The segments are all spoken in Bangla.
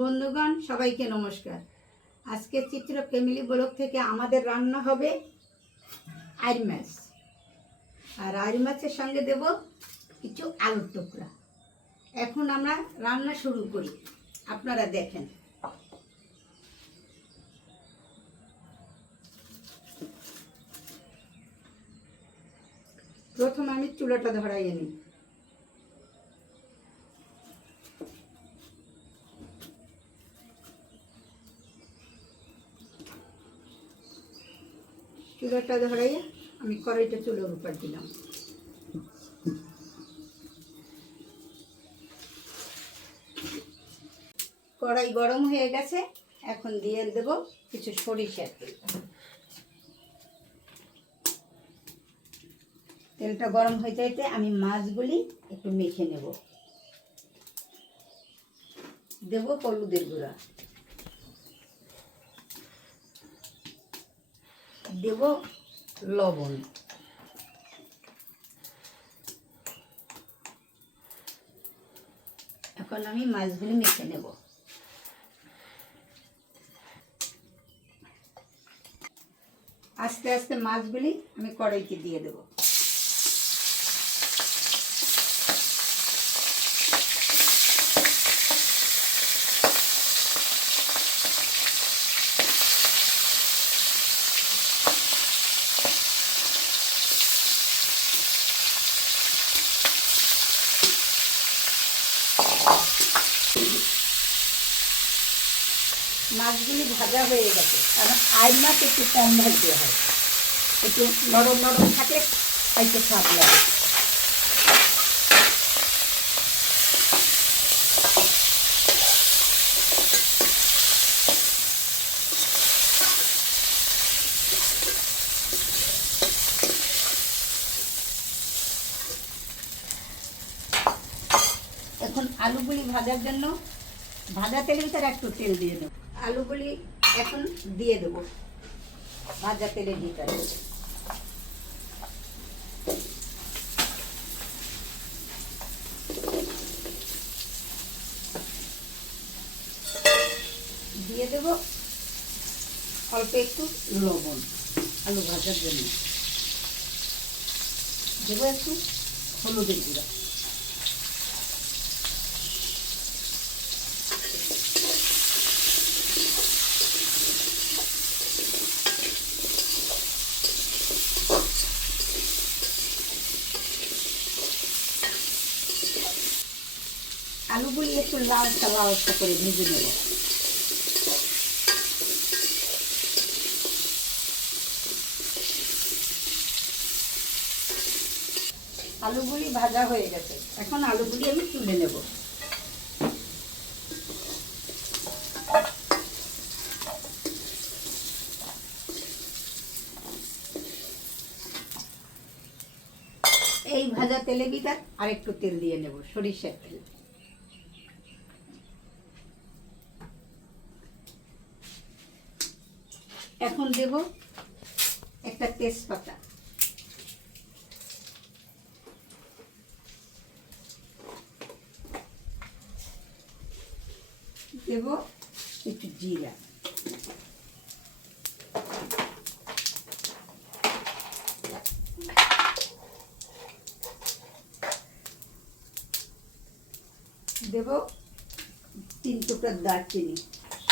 বন্ধুগণ সবাইকে নমস্কার। আজকে চিত্র ফ্যামিলি ব্লগ থেকে আমাদের রান্না হবে আইর মাছ। আর আইর মাছের সঙ্গে দেব কিছু আলুর টুকরা। এখন আমরা রান্না শুরু করি, আপনারা দেখেন। প্রথম আমি চুলাটা ধরাইয়ে নিই। চুলাটা ধরাইয়া আমি কড়াইটা চুলোর উপর দিলাম। কড়াই গরম হয়ে গেছে, এখন দিয়ে দেব কিছু সরিষার তেল। তেলটা গরম হয়ে যাইতে আমি মাছগুলি একটু মেখে নেব। দেব হলুদের গুঁড়া, দেব লবণ, এখন আমি মাছগুলি মেখে নেব। আস্তে আস্তে মাছগুলি আমি কড়াইতে দিয়ে দেব। মাছগুলি ভাজা হয়ে গেছে, কারণ আইর মাছ একটু কম ভাজতে হয়, একটু নরম নরম থাকলে খাইতে স্বাদ লাগে। এখন আলুগুলি ভাজার জন্য ভাজা তেলের ভিতরে একটু তেল দিয়ে দেবো। আলুগুলি এখন দিয়ে দেব ভাজা তেলের ভিতরে। দিয়ে দেব অল্প একটু লবণ আলু ভাজার জন্য। দেবো একটু হলুদের গুঁড়া, আলুগুলি একটু লালচা লালচা করে ভেজে নেব। আলুগুলি ভাজা হয়ে গেছে, এখন আলুগুলি আমি তুলে নেব। এই ভাজা তেলে ভিতর আরেকটু তেল দিয়ে নেব, সরিষার তেল। এখন দেব একটা তেজপাতা, দেব একটু জিরা, দেব 3 টুকরা দারচিনি,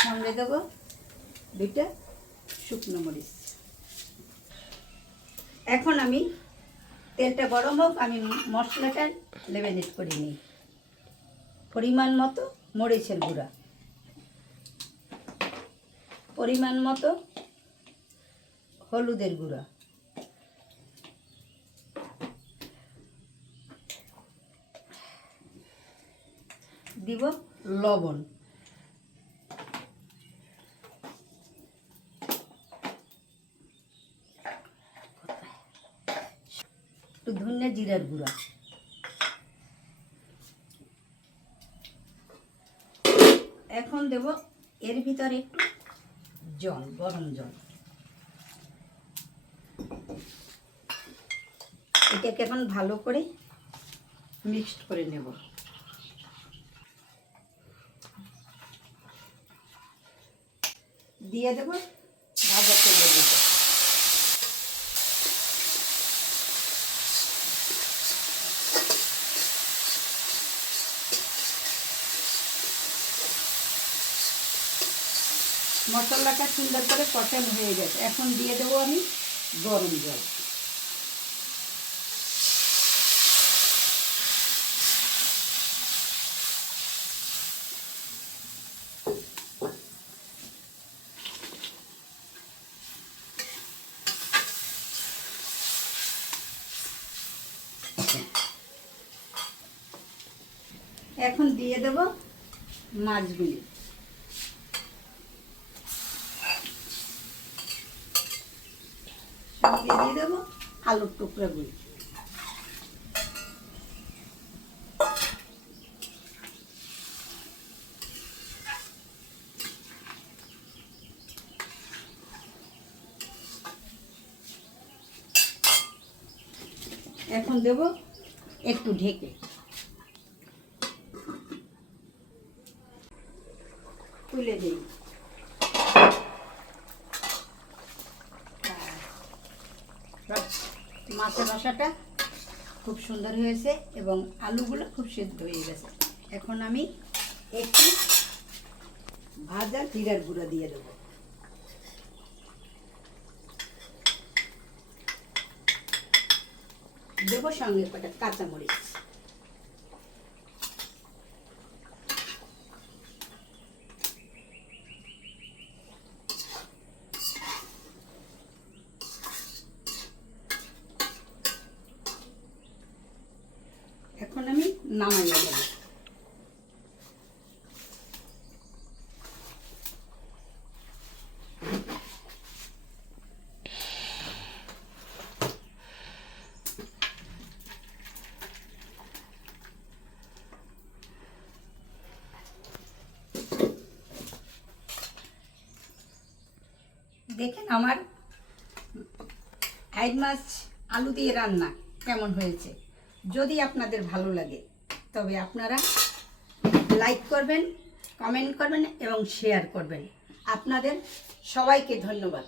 সঙ্গে দেব 2টা শুকনো মরিচ। এখন আমি তেলটা গরম হোক, আমি মশলাটা লেবেনেট করে নিই। পরিমাণ মতো মরিচের গুঁড়া, পরিমাণ মতো হলুদের গুঁড়া, দিব লবণ, একটু ধনিয়া জিরার গুঁড়া, এখন দেব এর ভিতরে একটু জল, গরম জল। এটাকে এখন ভালো করে মিক্সড করে নেব। দিয়ে দেবো ভাজা তেলের ভিতর। মশলাটা সুন্দর করে কষানো হয়ে গেছে, এখন দিয়ে দেবো আমি গরম জল। এখন দিয়ে দেব মাছগুলি। সঙ্গে দিয়ে দেবো আলুর টুকরাগুলি। এখন দেব একটু ঢেকে। তুলে দিই। মাছের রসাটা খুব সুন্দর হয়েছে এবং আলুগুলো খুব সিদ্ধ হয়ে গেছে। এখন আমি একটু ভাজা জিরার গুঁড়ো দিয়ে দেবো। দেবো সঙ্গে কটা কাঁচামরিচ। এখন আমি নামাইয়া দেবো। দেখেন আমার আইড় মাছ আলু দিয়ে রান্না কেমন হয়েছে। যদি আপনাদের ভালো লাগে তবে আপনারা লাইক করবেন, কমেন্ট করবেন এবং শেয়ার করবেন। আপনাদের সবাইকে ধন্যবাদ।